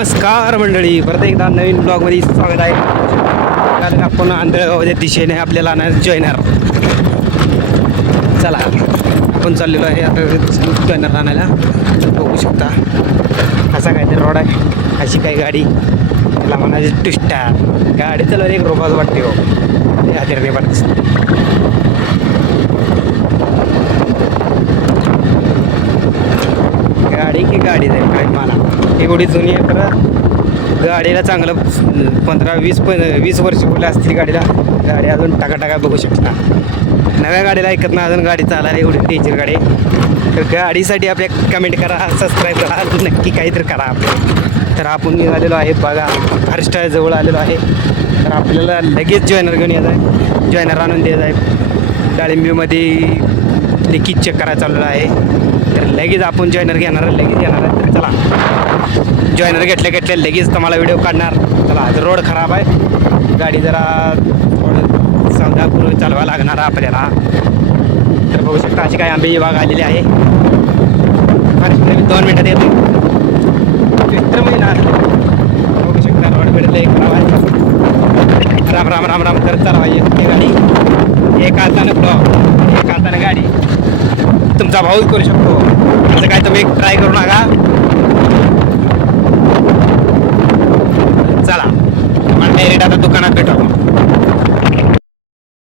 नमस्कार मंडळी, परत एकदा नवीन ब्लॉगमध्ये स्वागत आहे. कारण आपण आंधळगावच्या दिशेने आपल्याला जॉयनर. चला आपण चाललेलो आहे आता जॉयनर आणायला. बघू शकता असा काहीतरी रोड आहे, अशी काही गाडी त्याला म्हणायची ट्विस्टर गाडी चालवली. एक रोबाज वाटते हो ते हातीर गाडी की गाडी जाईल काय मला एवढी जुनी आहे. खरं गाडीला चांगलं 15-20 वर्ष बोलले असतील गाडीला. गाडी अजून टाका बघू शकता. नव्या गाडीला ऐकत ना अजून गाडी चालायला एवढी टेंजर गाडी. तर गाडीसाठी आपल्या कमेंट करा, सबस्क्राईब करा, नक्की काहीतरी करा आपलं. तर आपण निघालेलो आहे बघा, हॉटस्टार जवळ आलेलो आहे. तर आपल्याला लगेच जॉयनर घेऊन यायचं आहे, जॉयनर आणून द्यायचं आहे. डाळिंबीमध्ये लिकीज चेक करायला चाललेलं आहे. तर लगेच आपण जॉयनर घेणार, लगेच येणार आहे. तर चला जॉयनर घेतल्या लगेच तुम्हाला व्हिडिओ काढणार. चला रोड खराब आहे, गाडी जरा थोडं सावधानपूर्वक चालवायला लागणार आपल्याला. तर बघू शकता अशी काय आंबे बाग आलेली आहे. 2 मिनटात येतो तर महिना. बघू शकता रोड भेटलं एक खराब आहे. राम राम राम राम करत चालवायची गाडी. एक हातानं ब्लॉक, एक हातानं गाडी. तुमचा भाऊच करू शकतो असं काय, तुम्ही ट्राय करू नका. चला मला डायरेक्ट आता दुकानात भेटू.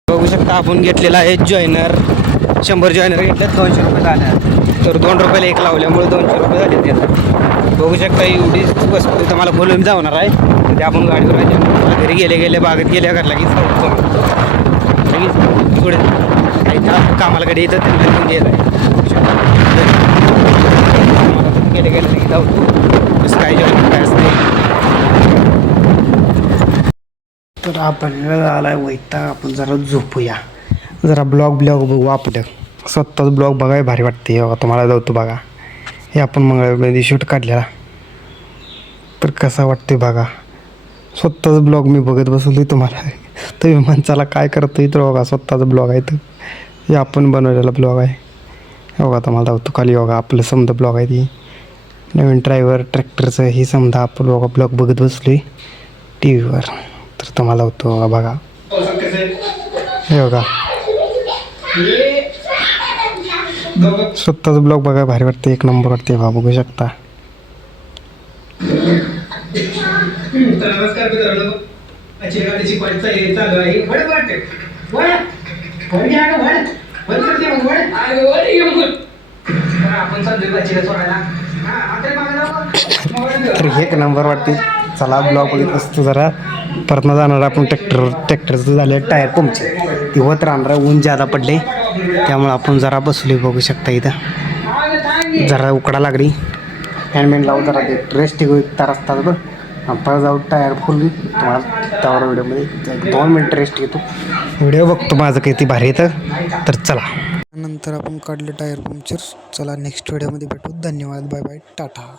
बघू शकता आपण घेतलेला आहे जॉयनर. 100 जॉयनर घेतल्यात 200 रुपये झाले. तर 2 रुपयाला एक लावल्यामुळे 200 रुपये झाले. त्यात बघू शकता एवढीच वस्तू तर मला बोलून जाणार आहे. ते आपण गाडीवर राहायचे घरी गेले बागेत गेल्या घरला की लगेच पुढे कामाला गाडी येतं त्यांना घेऊन द्यायला आहे. गेले लगेच जाऊ कसं काय जॉईन काय असते. तर आपण आला आहे वैता. आपण जरा झोपूया, जरा ब्लॉग बघू आपलं. स्वतःच ब्लॉग बघाय भारी वाटते. बघा तुम्हाला जाऊ बघा, हे आपण मंगळवारमध्ये शूट काढलेला. तर कसा वाटते बघा, स्वतःच ब्लॉग मी बघत बसवली. तुम्हाला तुम्ही माणसाला काय करतो तर बघा स्वतःचा ब्लॉग आहे. तर हे आपण बनवलेला ब्लॉग आहे. बघा तुम्हाला जाऊ खाली बघा आपलं समजा ब्लॉग आहे. ती नवीन ड्रायव्हर ट्रॅक्टरचं हे समजा आपण ब्लॉग बघत बसलो टी व्हीवर. तर तुम्हाला होतो बघा, हे बघा स्वतःच ब्लॉग बघा भारी वाटते, एक नंबर वाटते. बघू शकता. नमस्कार मित्रांनो, आजची गाडीची पाळी चालू आहे. तर एक नंबर वाटते. चला ब्लॉग बघित असतो जरा. परत जाणार आपण ट्रॅक्टरचं झाले टायर पंक्चर ती होत राहणार. ऊन जादा पडले त्यामुळे आपण जरा बसले. बघू शकता इथं जरा उकडा लागली. हँडमेन लावू जरा ते रेस्ट तार असतात बघ. आपण जाऊ टायर फुल तुम्हाला त्यावर व्हिडिओमध्ये 2 मिनिट रेस्ट घेतो. व्हिडिओ बघतो माझं किती भारी येतं. तर चला नंतर आपण काढलं टायर पंक्चर. चला नेक्स्ट व्हिडिओमध्ये भेटू. धन्यवाद, बाय बाय, टाटा.